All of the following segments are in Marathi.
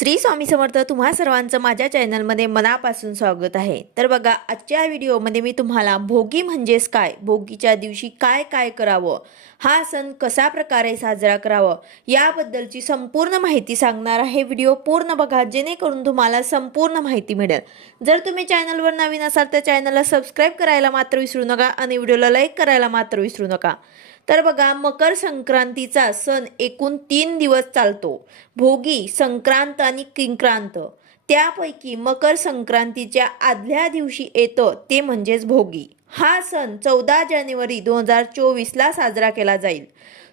श्री स्वामी समर्थ तुम्हा सर्वांचं माझ्या चॅनलमध्ये मनापासून स्वागत आहे. तर बघा आजच्या व्हिडिओमध्ये मी तुम्हाला भोगी म्हणजेच काय भोगीच्या दिवशी काय काय करावं हा सण कसा प्रकारे साजरा करावं याबद्दलची संपूर्ण माहिती सांगणार आहे. व्हिडिओ पूर्ण बघा जेणेकरून तुम्हाला संपूर्ण माहिती मिळेल. जर तुम्ही चॅनलवर नवीन असाल तर चॅनलला सबस्क्राईब करायला मात्र विसरू नका आणि व्हिडिओला लाईक करायला मात्र विसरू नका. तर बघा मकर संक्रांतीचा सण एकूण तीन दिवस चालतो. भोगी संक्रांत आणि किंक्रांत. त्यापैकी मकर संक्रांतीच्या आदल्या दिवशी येतं ते म्हणजेच भोगी. हा सण चौदा जानेवारी दोन हजार चोवीसला साजरा केला जाईल.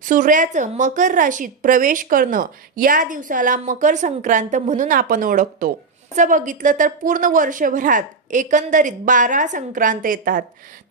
सूर्याचं मकर राशीत प्रवेश करणं या दिवसाला मकर संक्रांत म्हणून आपण ओळखतो. बघितलं तर पूर्ण वर्षभरात एकंदरीत बारा संक्रांत येतात.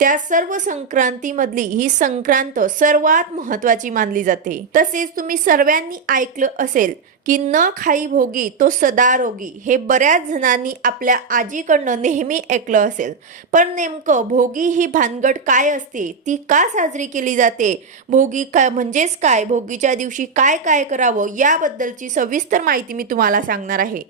त्या सर्व संक्रांतीमधली ही संक्रांत सर्वात महत्वाची मानली जाते. तसेच तुम्ही सर्वांनी ऐकलं असेल की न खाई भोगी तो सदा रोगी हे बऱ्याच जणांनी आपल्या आजीकडनं नेहमी ऐकलं असेल. पण नेमकं भोगी ही भानगड काय असते? ती का साजरी केली जाते? भोगी काय म्हणजेच काय? भोगीच्या दिवशी काय काय करावं? याबद्दलची सविस्तर माहिती मी तुम्हाला सांगणार आहे.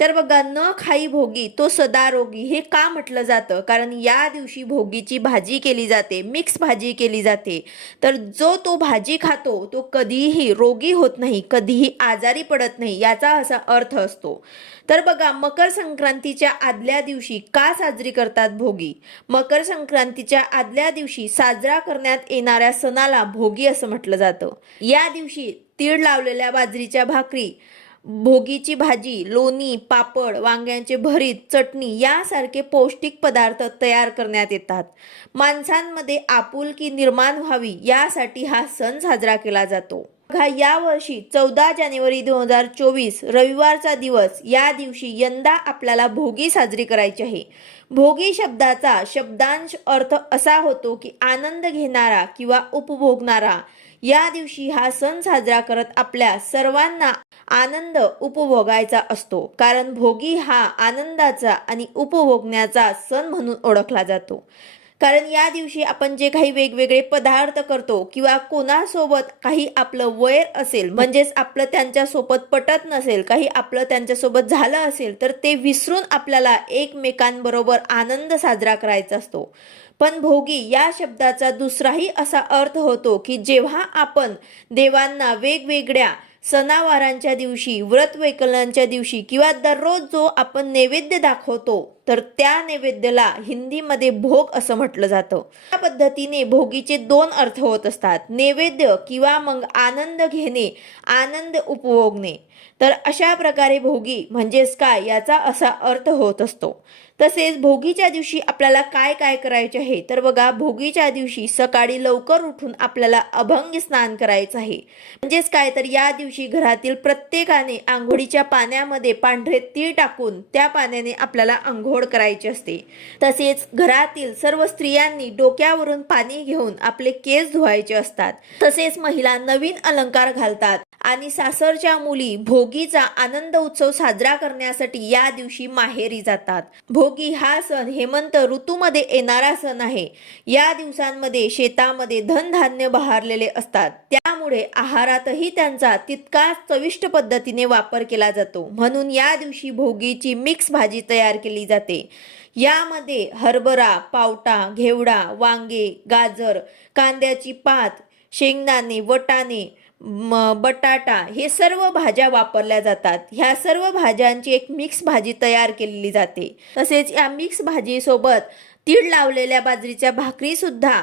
तर बघा न खाई भोगी तो सदा रोगी हे का म्हटलं जातं? कारण या दिवशी भोगीची भाजी केली जाते मिक्स भाजी केली जाते. तर जो तो भाजी खातो तो कधीही रोगी होत नाही कधीही आजारी पडत नाही याचा असा अर्थ असतो. तर बघा मकर संक्रांतीच्या आदल्या दिवशी का साजरी करतात भोगी? मकर संक्रांतीच्या आदल्या दिवशी साजरा करण्यात येणाऱ्या सणाला भोगी असं म्हटलं जातं. या दिवशी तीळ लावलेल्या बाजरीच्या भाकरी भोगीची भाजी लोणी पापड वांग्यांचे भरीत चटणी यासारखे पौष्टिक पदार्थ तयार करण्यात येतात. माणसांमध्ये आपुलकी निर्माण व्हावी यासाठी हा सण साजरा केला जातो. बघा यावर्षी चौदा जानेवारी दोन हजार चोवीस रविवारचा दिवस या दिवशी यंदा आपल्याला भोगी साजरी करायची आहे. भोगी शब्दाचा शब्दांश अर्थ असा होतो की आनंद घेणारा किंवा उपभोगणारा. या दिवशी हा सण साजरा करत आपल्या सर्वांना आनंद उपभोगायचा असतो. कारण भोगी हा आनंदाचा आणि उपभोगण्याचा सण म्हणून ओळखला जातो. कारण या दिवशी आपण जे काही वेगवेगळे पदार्थ करतो किंवा कोणासोबत काही आपलं वैर असेल म्हणजेच आपलं त्यांच्यासोबत पटत नसेल काही आपलं त्यांच्यासोबत झालं असेल तर ते विसरून आपल्याला एकमेकांबरोबर आनंद साजरा करायचा असतो. पण भोगी या शब्दाचा दुसराही असा अर्थ होतो की जेव्हा आपण देवांना वेगवेगळ्या सणावारांच्या दिवशी व्रत वैकलनांच्या दिवशी किंवा दररोज जो आपण नैवेद्य दाखवतो तर त्या नैवेद्याला हिंदीमध्ये भोग असं म्हटलं जातं. या पद्धतीने भोगीचे दोन अर्थ होत असतात. नैवेद्य किंवा मग आनंद घेणे आनंद उपभोगणे. तर अशा प्रकारे भोगी म्हणजेच काय याचा असा अर्थ होत असतो. तसेच भोगीच्या दिवशी आपल्याला काय काय करायचे आहे? तर बघा भोगीच्या दिवशी सकाळी लवकर उठून आपल्याला अभंग स्नान करायचं आहे. म्हणजेच काय? तर या दिवशी घरातील प्रत्येकाने आंघोळीच्या पाण्यामध्ये पांढरे तीळ टाकून त्या पाण्याने आपल्याला आंघोळ करायची असते. तसेच घरातील सर्व स्त्रियांनी डोक्यावरून पाणी घेऊन आपले केस धुवायचे असतात. तसेच महिला नवीन अलंकार घालतात. आणि सासरच्या मुली भोगीचा आनंद उत्सव साजरा करण्यासाठी या दिवशी माहेरी जातात. भोगी हा सण हेमंत ऋतूमध्ये येणारा सण आहे. या दिवसांमध्ये शेतामध्ये धनधान्य बहारलेले असतात. त्यामुळे आहारातही त्यांचा तितकाच चविष्ट पद्धतीने वापर केला जातो. म्हणून या दिवशी भोगीची मिक्स भाजी तयार केली जाते. यामध्ये हरभरा पावटा घेवडा वांगे गाजर कांद्याची पात शेंगदाणे वटाणे बटाटा हे सर्व भाज्या वापरल्या जातात. ह्या सर्व भाज्यांची एक मिक्स भाजी तयार केलेली जाते. तसेच या मिक्स भाजीसोबत तीळ लावलेल्या बाजरीच्या भाकरीसुद्धा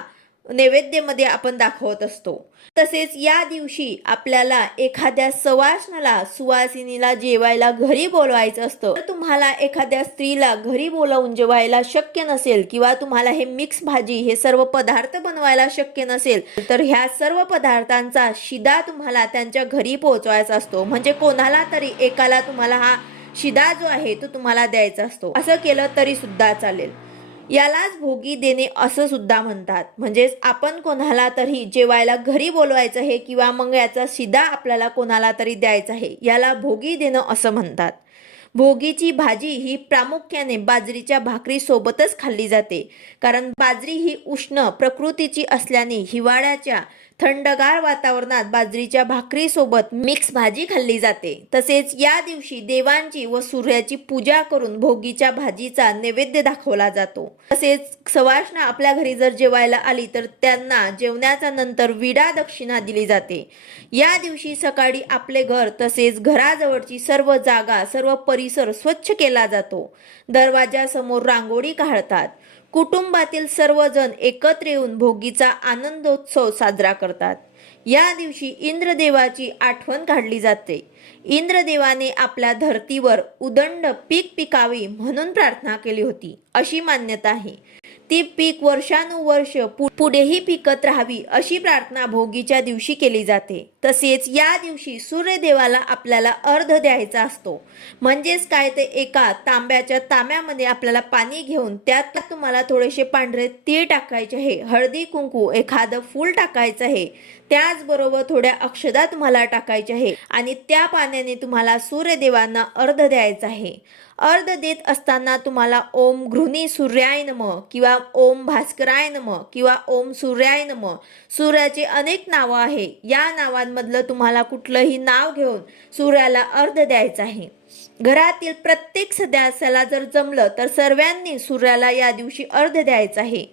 नैवेद्यमध्ये आपण दाखवत असतो. तसेच या दिवशी आपल्याला एखाद्या सवासनाला सुवासिनीला जेवायला घरी बोलवायचं असतं. तर तुम्हाला एखाद्या स्त्रीला घरी बोलावून जेवायला शक्य नसेल किंवा तुम्हाला हे मिक्स भाजी हे सर्व पदार्थ बनवायला शक्य नसेल तर ह्या सर्व पदार्थांचा शिदा तुम्हाला त्यांच्या घरी पोहोचवायचा असतो. म्हणजे कोणाला तरी एकाला तुम्हाला हा शिदा जो आहे तो तुम्हाला द्यायचा असतो. असं केलं तरी सुद्धा चालेल. यालाच भोगी देणे असं सुद्धा म्हणतात. म्हणजेच आपण कोणाला तरी जेवायला घरी बोलवायचं आहे किंवा मग याचा शिदा आपल्याला कोणाला तरी द्यायचा आहे याला भोगी देणं असं म्हणतात. भोगीची भाजी ही प्रामुख्याने बाजरीच्या भाकरीसोबतच खाल्ली जाते. कारण बाजरी ही उष्ण प्रकृतीची असल्याने हिवाळ्याच्या थंडगार वातावरणात बाजरीच्या भाकरीसोबत मिक्स भाजी खाल्ली जाते. तसेच या दिवशी देवांची व सूर्याची पूजा करून भोगीच्या भाजीचा नैवेद्य दाखवला जातो. तसेच सवाष्ण आपल्या घरी जर जेवायला आली तर त्यांना जेवण्याचा नंतर विडा दक्षिणा दिली जाते. या दिवशी सकाळी आपले घर तसेच घराजवळची सर्व जागा सर्व परिसर स्वच्छ केला जातो. दरवाजासमोर रांगोळी काढतात. कुटुंबातील सर्वजण एकत्र येऊन भोगीचा आनंदोत्सव साजरा करतात. या दिवशी इंद्रदेवाची आठवण काढली जाते. इंद्रदेवाने आपल्या धर्तीवर उदंड पीक पिकावी म्हणून प्रार्थना केली होती. अशी मान्यता आहे. ती पीक वर्षानुवर्ष पुढेही पिकत राहावी अशी प्रार्थना भोगीच्या दिवशी केली जाते. तसेच या दिवशी सूर्यदेवाला आपल्याला अर्ध द्यायचा असतो. म्हणजेच काय ते एका तांब्याच्या तांब्यामध्ये आपल्याला पाणी घेऊन त्यात तुम्हाला थोडेसे पांढरे तीळ टाकायचे आहे हळदी कुंकू एखादं फूल टाकायचं आहे. त्याचबरोबर थोड्या अक्षदा तुम्हाला टाकायच्या आहे आणि त्या पाण्याने तुम्हाला सूर्यदेवांना अर्ध द्यायचा आहे. अर्ध देत असताना तुम्हाला ओम घृणी सूर्याय नम किंवा ओम भास्कराय नम किंवा ओम सूर्याय नम. सूर्याचे अनेक नावं आहे. या नावांमधलं तुम्हाला कुठलंही नाव घेऊन सूर्याला अर्ध द्यायचं आहे. घरातील प्रत्येक सदस्याला जर जमलं तर सर्वांनी सूर्याला या दिवशी अर्ध द्यायचं आहे.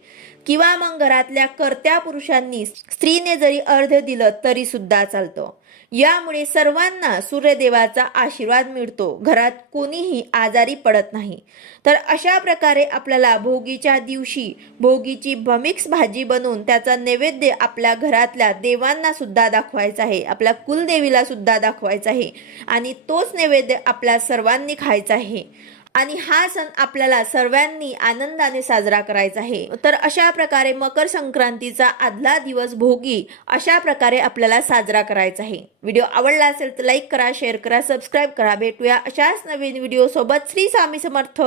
किंवा मग घरातल्या कर्त्या पुरुषांनी स्त्रीने जरी अर्ध दिलं तरी सुद्धा चालतं. यामुळे सर्वांना सूर्यदेवाचा आशीर्वाद मिळतो. घरात कोणीही आजारी पडत नाही. तर अशा प्रकारे आपल्याला भोगीच्या दिवशी भोगीची भमिक्स भाजी बनवून त्याचा नैवेद्य आपल्या घरातल्या देवांना सुद्धा दाखवायचा आहे. आपल्या कुलदेवीला सुद्धा दाखवायचा आहे. आणि तोच नैवेद्य आपल्या सर्वांनी खायचा आहे. आणि हा सण आपल्याला सर्वांनी आनंदाने साजरा करायचा आहे. तर अशा प्रकारे मकर संक्रांतीचा आदला दिवस भोगी अशा प्रकारे आपल्याला साजरा करायचा आहे. व्हिडिओ आवडला असेल तर लाईक करा शेअर करा सबस्क्राईब करा. भेटूया अशाच नवीन व्हिडिओ सोबत श्री स्वामी समर्थ.